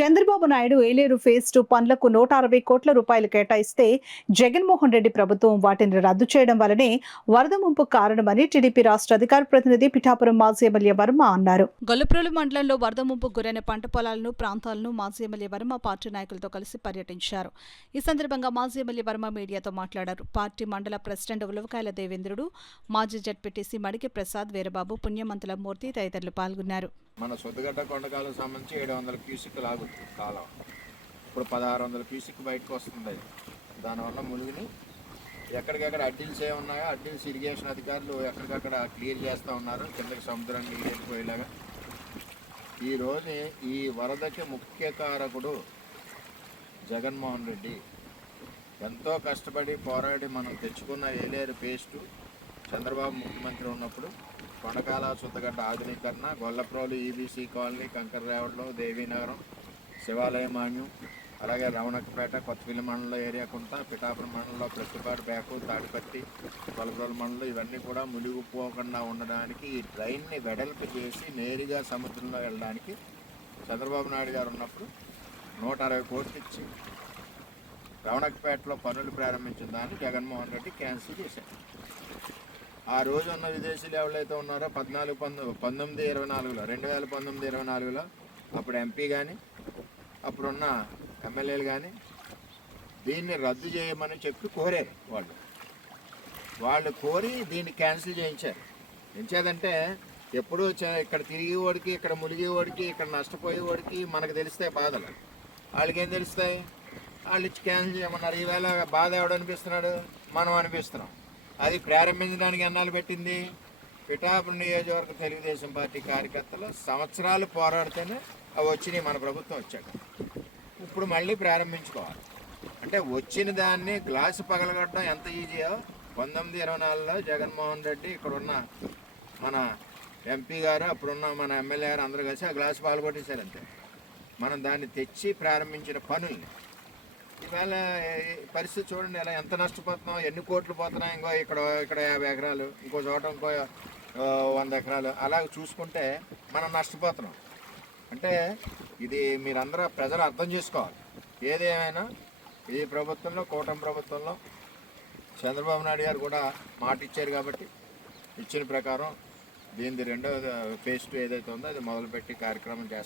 Chandrababu Naidu Yeleru phase 2 పనులకు 160 కోట్ల రూపాయలు కేటాయిస్తే జగన్మోహన్ రెడ్డి ప్రభుత్వం వాటిని రద్దు చేయడం వల్లనే వరద ముంపు కారణమని టీడీపీ రాష్ట్ర అధికార ప్రతినిధి పిఠాపురం మాజీ ఎమ్మెల్యే వర్మ అన్నారు. గొల్లప్రోలు మండలంలో వరద ముంపుకు గురైన పంట పొలాలను ప్రాంతాలను మాజీ ఎమ్మెల్యే వర్మ పార్టీ నాయకులతో కలిసి పర్యటించారు. ఈ సందర్భంగా మాజీ ఎమ్మెల్యే వర్మ మీడియాతో మాట్లాడారు. పార్టీ మండల ప్రెసిడెంట్ ఉలవకాయల దేవేంద్రుడు, మాజీ జడ్పీటీసీ మడికి ప్రసాద్, వీరబాబు, పుణ్యమంతుల మూర్తి తదితరులు పాల్గొన్నారు. మన సొద్దుగడ్డ కొండకాలకు సంబంధించి 700 క్యూసిక్ లాగుతుంది కాలం. ఇప్పుడు 1600 క్యూసిక్ బయటకు వస్తుంది. దానివల్ల మునిగిని ఎక్కడికక్కడ అడ్డిల్స్ ఏమున్నాయో అడ్డిల్స్ ఇరిగేషన్ అధికారులు ఎక్కడికక్కడ క్లియర్ చేస్తూ ఉన్నారు, కిందకి సముద్రాన్ని నీళ్ళు వెళ్ళిపోయేలాగా. ఈరోజు ఈ వరదకి ముఖ్య కారకుడు జగన్మోహన్ రెడ్డి. ఎంతో కష్టపడి పోరాడి మనం తెచ్చుకున్న ఏలేరు పేస్టు చంద్రబాబు ముఖ్యమంత్రి ఉన్నప్పుడు కొండకాల సొద్దగడ్డ ఆధునీకరణ, గొల్లప్రోలు ఈబీసీ కాలనీ, కంకర్రేవడ్లో, దేవీనగరం, శివాలయ మాన్యం, అలాగే రవణక్కపేట, కొత్తపల్లి మండలం ఏరియా కుంట, పిఠాపురం మండలంలో ప్రతిపాడు, బ్యాకు, తాడిపత్తి, గొల్లప్రోలు మండలం ఇవన్నీ కూడా మునిగిపోకుండా ఉండడానికి ఈ డ్రైన్ని వెడల్పు చేసి నేరుగా సముద్రంలో వెళ్ళడానికి చంద్రబాబు నాయుడు గారు ఉన్నప్పుడు 160 కోట్లు ఇచ్చి రవణక్కపేటలో పనులు ప్రారంభించిన దాన్ని జగన్మోహన్ రెడ్డి క్యాన్సిల్ చేశారు. ఆ రోజు ఉన్న విదేశీయులు ఎవరైతే ఉన్నారో 2019-24లో అప్పుడు ఎంపీ కానీ అప్పుడున్న ఎమ్మెల్యేలు కానీ దీన్ని రద్దు చేయమని చెప్పి కోరారు. వాళ్ళు కోరి దీన్ని క్యాన్సిల్ చేయించారు. ఎంచేదంటే ఎప్పుడూ ఇక్కడ తిరిగేవాడికి, ఇక్కడ మునిగేవాడికి, ఇక్కడ నష్టపోయేవాడికి మనకు తెలిస్తాయి బాధలు. వాళ్ళకేం తెలుస్తాయి? వాళ్ళు ఇచ్చి క్యాన్సిల్ చేయమన్నారు. ఈవేళ బాధ ఎవడనిపిస్తున్నాడు? మనం అనిపిస్తున్నాం. అది ప్రారంభించడానికి ఎన్నాళ్ళు పెట్టింది? పిఠాపురం నియోజకవర్గ తెలుగుదేశం పార్టీ కార్యకర్తలు సంవత్సరాలు పోరాడితేనే అవి వచ్చినాయి. మన ప్రభుత్వం వచ్చాక ఇప్పుడు మళ్ళీ ప్రారంభించుకోవాలి. అంటే వచ్చిన దాన్ని గ్లాసు పగలగొట్టడం ఎంత ఈజీయో 1924లో జగన్మోహన్ రెడ్డి ఇక్కడున్న మన ఎంపీ గారు, అప్పుడున్న మన ఎమ్మెల్యే గారు అందరూ కలిసి ఆ గ్లాసు పాల్గొట్టేశారు అంతే. మనం దాన్ని తెచ్చి ప్రారంభించిన పనుల్ని ఇవాళ పరిస్థితి చూడండి, ఎలా ఎంత నష్టపోతున్నాం, ఎన్ని కోట్లు పోతున్నాయి. ఇక్కడ 50 ఎకరాలు, ఇంకో చోట ఇంకో 100 ఎకరాలు, అలా చూసుకుంటే మనం నష్టపోతున్నాం. అంటే ఇది మీరందరూ ప్రజలు అర్థం చేసుకోవాలి. ఏదేమైనా ఈ ప్రభుత్వంలో, కూటమి ప్రభుత్వంలో చంద్రబాబు నాయుడు గారు కూడా మాట ఇచ్చారు కాబట్టి ఇచ్చిన ప్రకారం దీనిది రెండో ఫేజ్ 2 ఏదైతే ఉందో అది మొదలుపెట్టి కార్యక్రమం చేస్తారు.